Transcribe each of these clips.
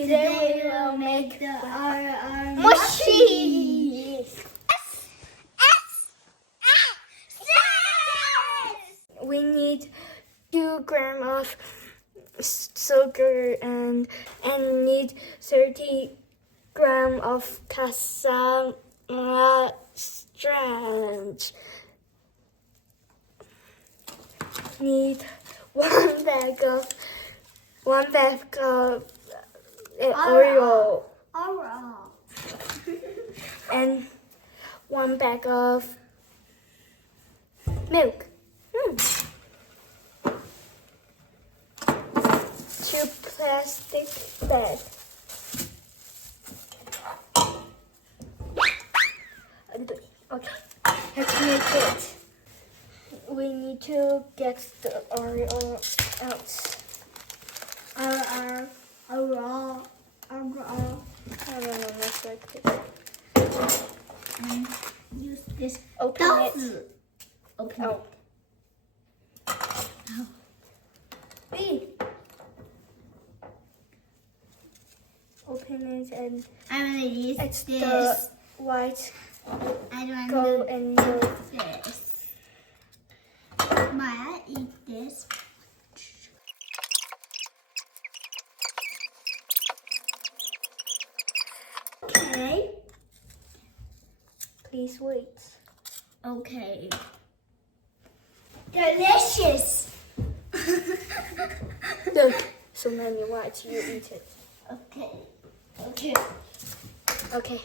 Today we will make the Oreo Mochi. We need 2 grams of sugar and need 30 grams of cassava strands. Need 1 bag of Oreo and 1 bag of milk. 2 plastic bags. Okay, let's make it. We need to get the Oreo out. Let's like this. And use this. Open it. Open Oh. Wait. Open it and I'm gonna use it's this. the white I don't go know in the this. Maya, eat this. Okay. Please wait. Okay. Delicious. Look, so many whites. You eat it. Okay. Okay. Okay.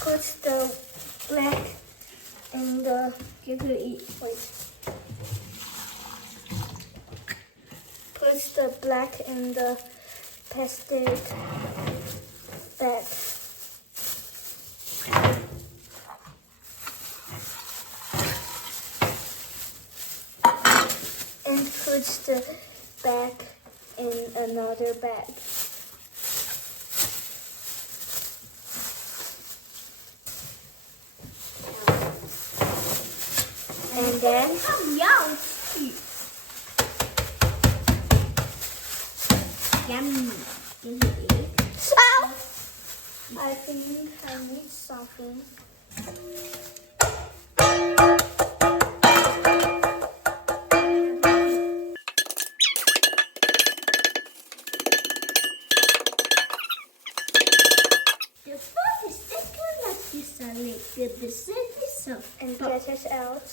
Put the black in the. You could eat. Wait. Put the black in the plastic bag. And put the bag in another bag. And then Yum. Yummy. Can you eat? I think I need something. The food is thicker like this a little bit soft. And get it out.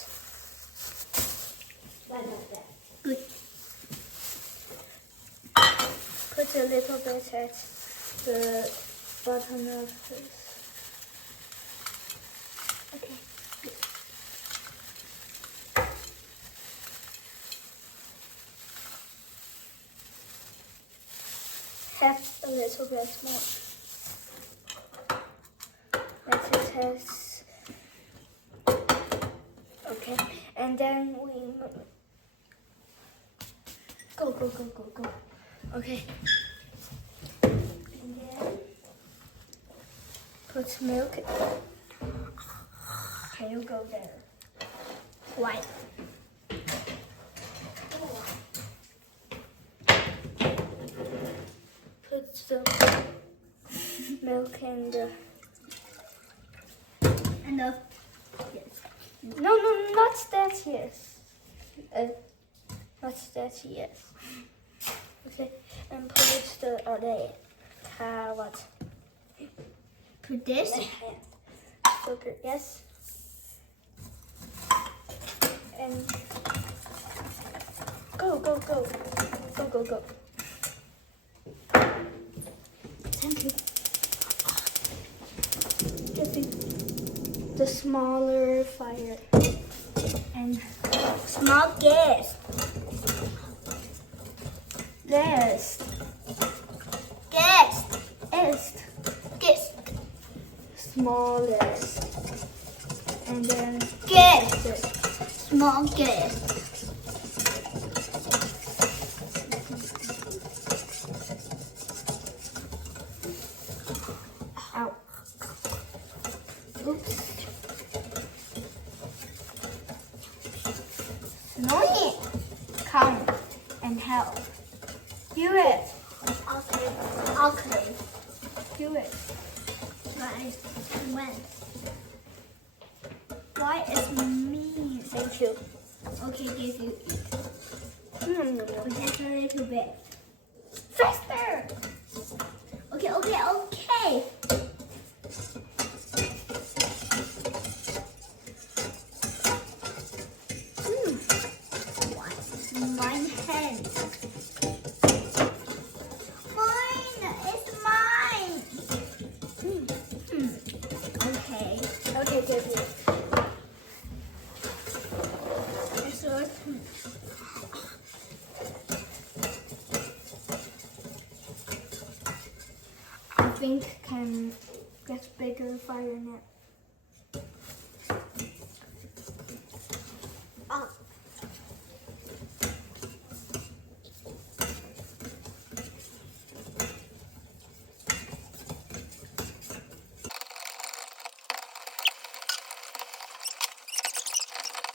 Good. Put a little bit at the bottom of this. Okay. Have a little bit more. Let it test. Okay, and then we go. Okay. And then put milk. Can you go there? Why? Put the milk in the. Enough. Yes. No, not that. Yes. Not that. Yes. Okay, and put the other carrot. Put this. Sugar, yes. And go. Thank you. Just the smaller fire and Small gas. this Gas. is Gas. smallest, and then Gas. this. Small gas. Ow. Oops. Annoying. Come and help. Do it. Okay. Do it. Try. When? Why is mean? Thank you. Okay, give you. No. But just a little bit. Faster! Okay, okay, okay. My hand. Mine. It's mine. Okay. Okay, give you. It's your turn. I think can get bigger fire net. Oh.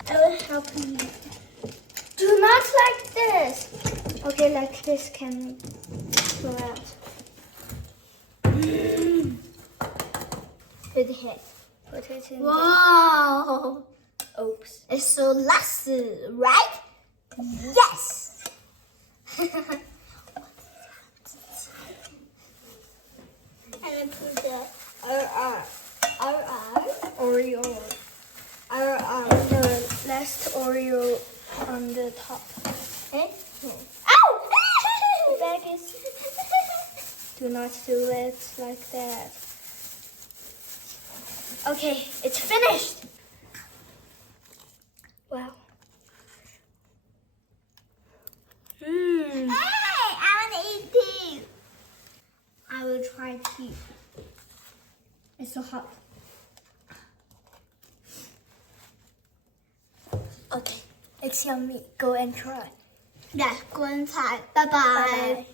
I will help you. Do not like this. Okay, like this can flow out. With the head. Put it in. Wow. Oops. It's so lasty, right? Yes. And I put the Oreo. The last Oreo on the top. Eh? Ow! The bag is. Do not do it like that. Okay, it's finished. Wow. Hey, I want to eat too. I will try too. It's so hot. Okay, it's yummy. Go and try. Yeah, go and try. Bye bye. Bye.